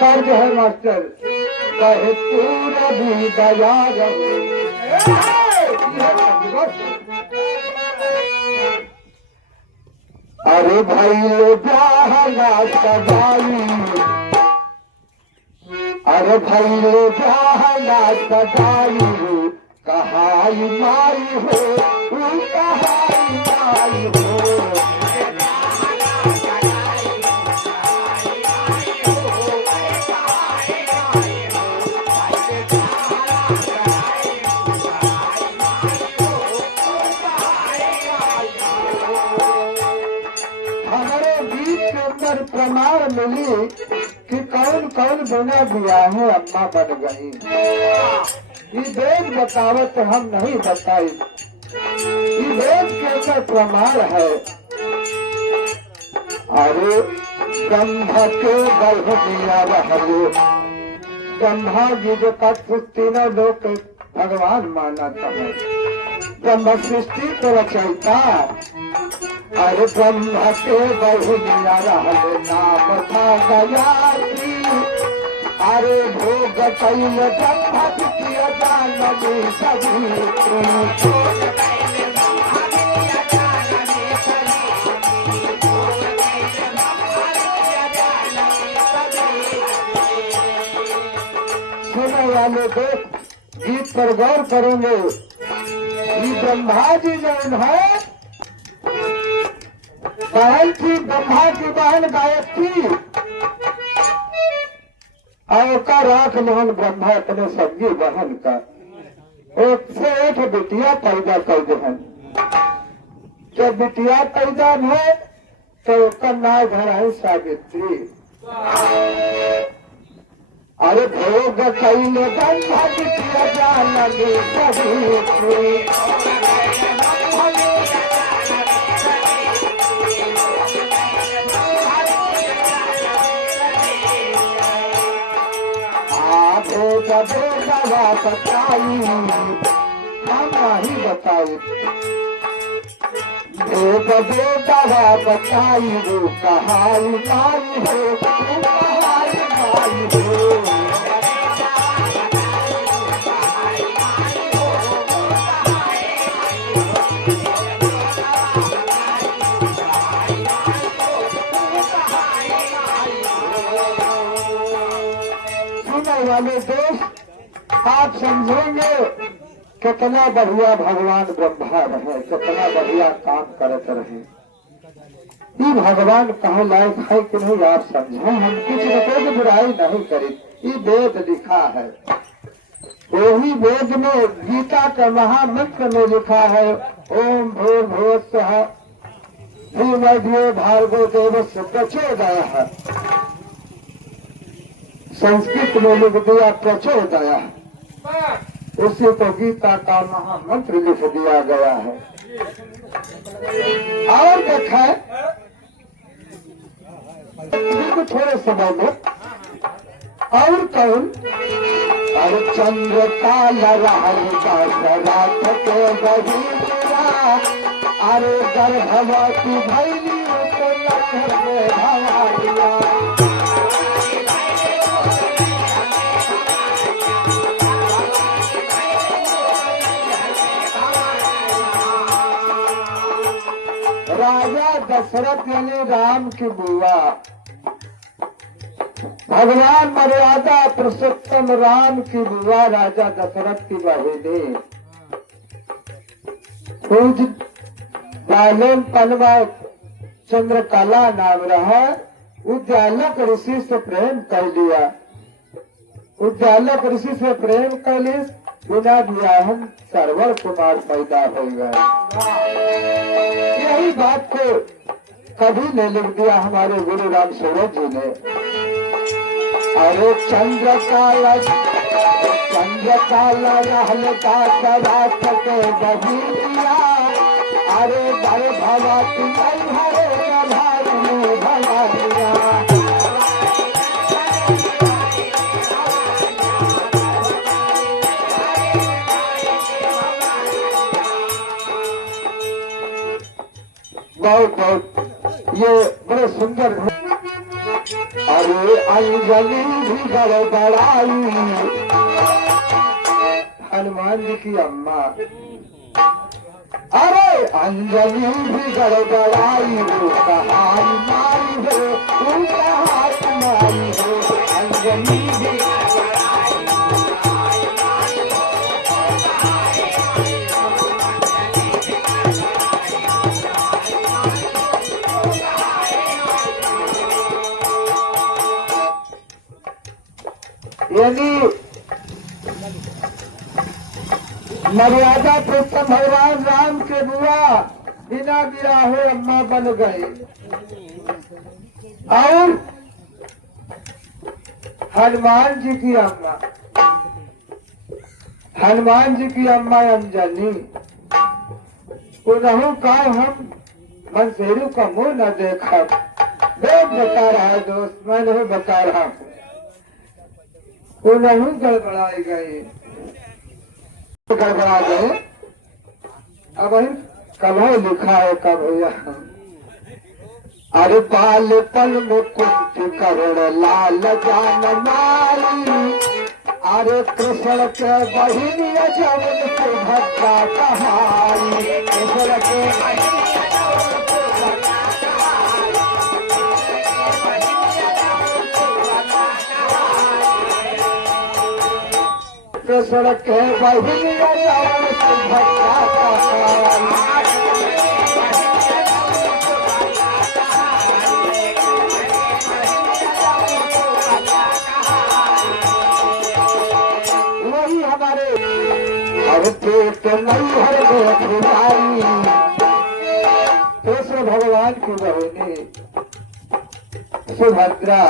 पर जो है मास्टर कहे पूरा भी दया अरे भाई ले जाना सगाई अरे भाई ले जाना सगाई कहाई माई हो कहाई माई हो प्रमाण मिली कि कौन कौन बिना बियाहे अम्मा बन गई। ये वेद बतावत हम नहीं बताई। ये वेद के अंदर प्रमाण है। अरे ब्रह्मा के गर्भ दिया रहलो ब्रह्मा जी जो तत्व तीनों लोग भगवान माना है। ब्रह्म सृष्टि को रचयिता अरे ब्रह्म के बहु दिया रहल नाम था गयात्री अरे भोग कैल ब्रह्म किया जानवी सभी सुनने वाले दोस्त गीत पर गौर करेंगे। ये ब्रह्मा जी जो है बहन थी ब्रह्मा की बहन गायत्री और का राख मोहन ब्रह्मा अपने सगी बहन का एक से एक बिटिया पैदा कर दहन। जब बिटिया पैदा है तो उसका नाम धराई सावित्री। अरे भोग कैले ब्रह्मा बिटिया जान लगे सभी बताई हम नहीं बताई बेटा बताई वो कहाई माई हो कहाई माई हो सुनने वाले दोस्त आप समझेंगे कितना बढ़िया भगवान ब्रह्मा रहे कितना बढ़िया काम करते रहे। ये भगवान कहे लायक है कि नहीं आप समझे। हम कुछ रुपये बुराई नहीं करी। ये वेद लिखा है। वही वेद में गीता का महामंत्र में लिखा है ओम भूर्भुवस्सुः भूर्भुवः भार्गो देवस्य प्रचोदयात्। संस्कृत में लिख दिया प्रचोदयात्। उसी को गीता का महामंत्र लिख दिया गया है। और देखा थोड़े समय में और कौन अरे चंद्र काल रात के बहिरा अरे गर्भवती भैली तो लख में भवानिया राजा दशरथ यानी राम की बुआ भगवान मर्यादा पुरुषोत्तम राम की बुआ राजा दशरथ की बहने पूज बालन पलवा चंद्रकला नाम रहा। उद्यालक ऋषि से प्रेम कर लिया। उद्यालक ऋषि से प्रेम कर ली बिना विवाहन सरवर कुमार पैदा हो गए। यही बात को कभी ने लिख दिया हमारे गुरु राम सूरज जी ने। अरे चंद्र काला रहल का रात के बहिया अरे बड़े भगवती हरे भाई भगवानिया बहुत बहुत ये बड़े सुंदर। अरे अंजलि भी गड़बड़ाई। हनुमान जी की अम्मा अरे अंजलि भी गड़बड़ाई, वो कहाई मारी हो, उनका हाथ मारी हो, अंजलि भी यानी मर्यादा पुरुषोत्तम भगवान राम के बुआ बिना बिराहे अम्मा बन गए। और हनुमान जी की अम्मा, हनुमान जी की अम्मा अंजनी, उन्हों का हम मनसेरू का मुंह न देखा। वेद बता रहा है दोस्त, मैं नहीं बता रहा हूँ। उन्हों गड़बड़ाए गए, गड़बड़ा गए। अब कब लिखा है कब भैया, अरे बालपन में कुंठ करोड़ लाल जान मारी, अरे कृष्ण के बहिनी जवन सुभद्रा कहाई, कृष्ण के कृष्ण के बहिनी जवन सुभद्रा कहाई। पेट नहीं हर खुदाई, कृष्ण भगवान की बहनी सुभद्रा,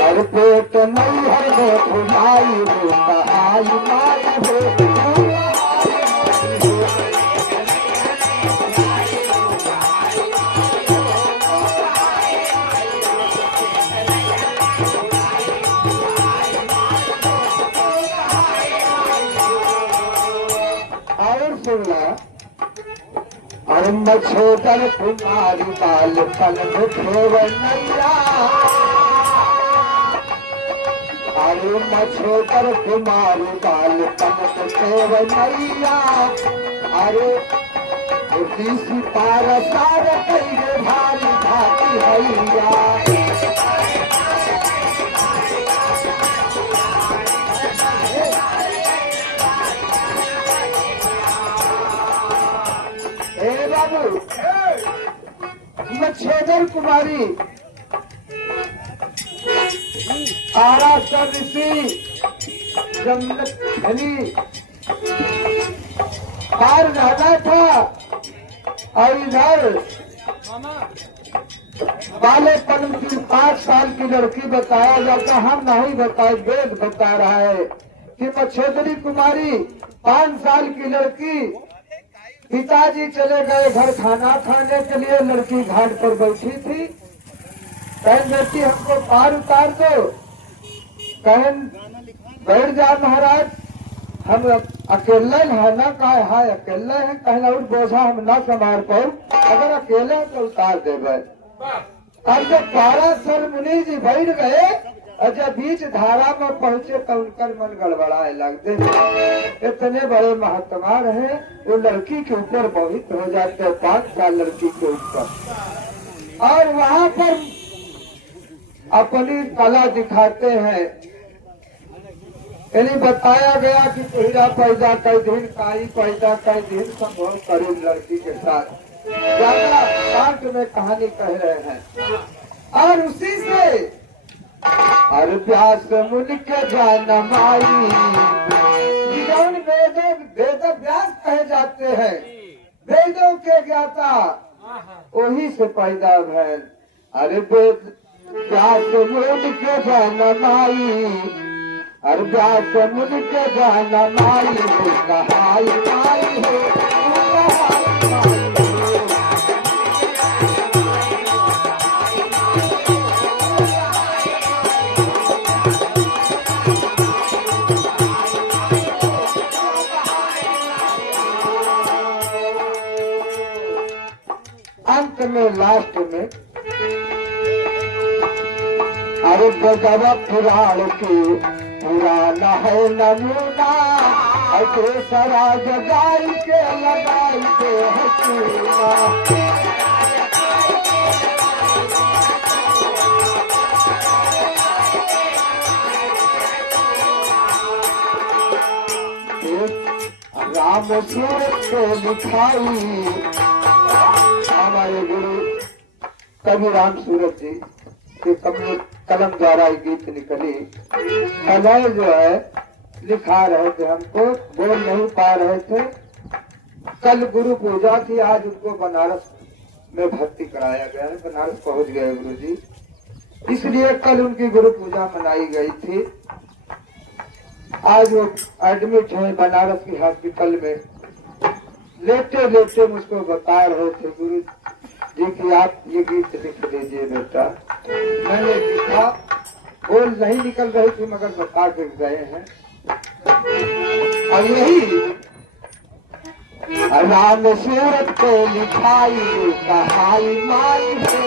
हर पेट नहीं हर खुदाई, वो कहाई मारी हो। अरे मछोदर कुमारी बालपन में खेवनैया, अरे मछोदर कुमारी बालपन में खेवनैया, अरे उसी पार सार कैले भारी भाती हैया। मछोदर कुमारी आरा ऋषि जन्नत धनी पार जाना था, और इधर बालेपन की 5 साल की लड़की बताया जाता, हम नहीं बताए, वेद बता रहा है कि मछोदरी कुमारी 5 साल की लड़की, पिताजी चले गए घर खाना खाने के लिए, लड़की घाट पर बैठी थी। कहें बेटी हमको पार उतार दो, कहें बैठ जा महाराज, हम अकेले है ना, कहे हाय अकेले हैं, कहना और बोझा हम ना संभाल पाऊ, अगर अकेले हैं तो उतार देवे। अब जब 12 साल मुनि जी बैठ गए और जब बीच धारा में पहुंचे तो उनकर मन गड़बड़ाए लगते। इतने बड़े महात्मा रहे, वो लड़की के ऊपर मोहित हो जाते हैं, 5 साल लड़की के ऊपर, और वहां पर अपनी कला दिखाते हैं। यानी बताया गया कि कोहरा पैदा कई दिन, काई पैदा कई दिन, संभव करे लड़की के साथ, ज्यादा पाठ में कहानी कह रहे हैं। और उसी से हर व्यास मुनि के जन्म आई, वेद व्यास कहे जाते हैं, वेदों के ज्ञाता वही से पैदा भैल। अरे वेद व्यास मुनि के जन्म आई, हर व्यास मुनि के जन्म आई, कहाई माई हो, अंत में लास्ट में अरे बजवा पुराण के पुराना है नमूना, अरे सरा जगाई के लगाई के हसीना। राम सूरत को लिखाई, हमारे गुरु कवि राम सूरत जी के कलम द्वारा एक गीत निकली। कलय जो है लिखा रहे थे, हमको बोल नहीं पा रहे थे। कल गुरु पूजा थी, आज उनको बनारस में भर्ती कराया गया है, बनारस पहुंच गए गुरु जी, इसलिए कल उनकी गुरु पूजा मनाई गई थी। आज वो एडमिट है बनारस की हॉस्पिटल में। लेटे लेटे मुझको बता रहे थे गुरु जी कि आप ये गीत लिख दीजिए बेटा। मैंने लिखा, बोल नहीं निकल रही थी मगर बता के गए हैं। और यही राम सूरत को लिखाई कहाई माई से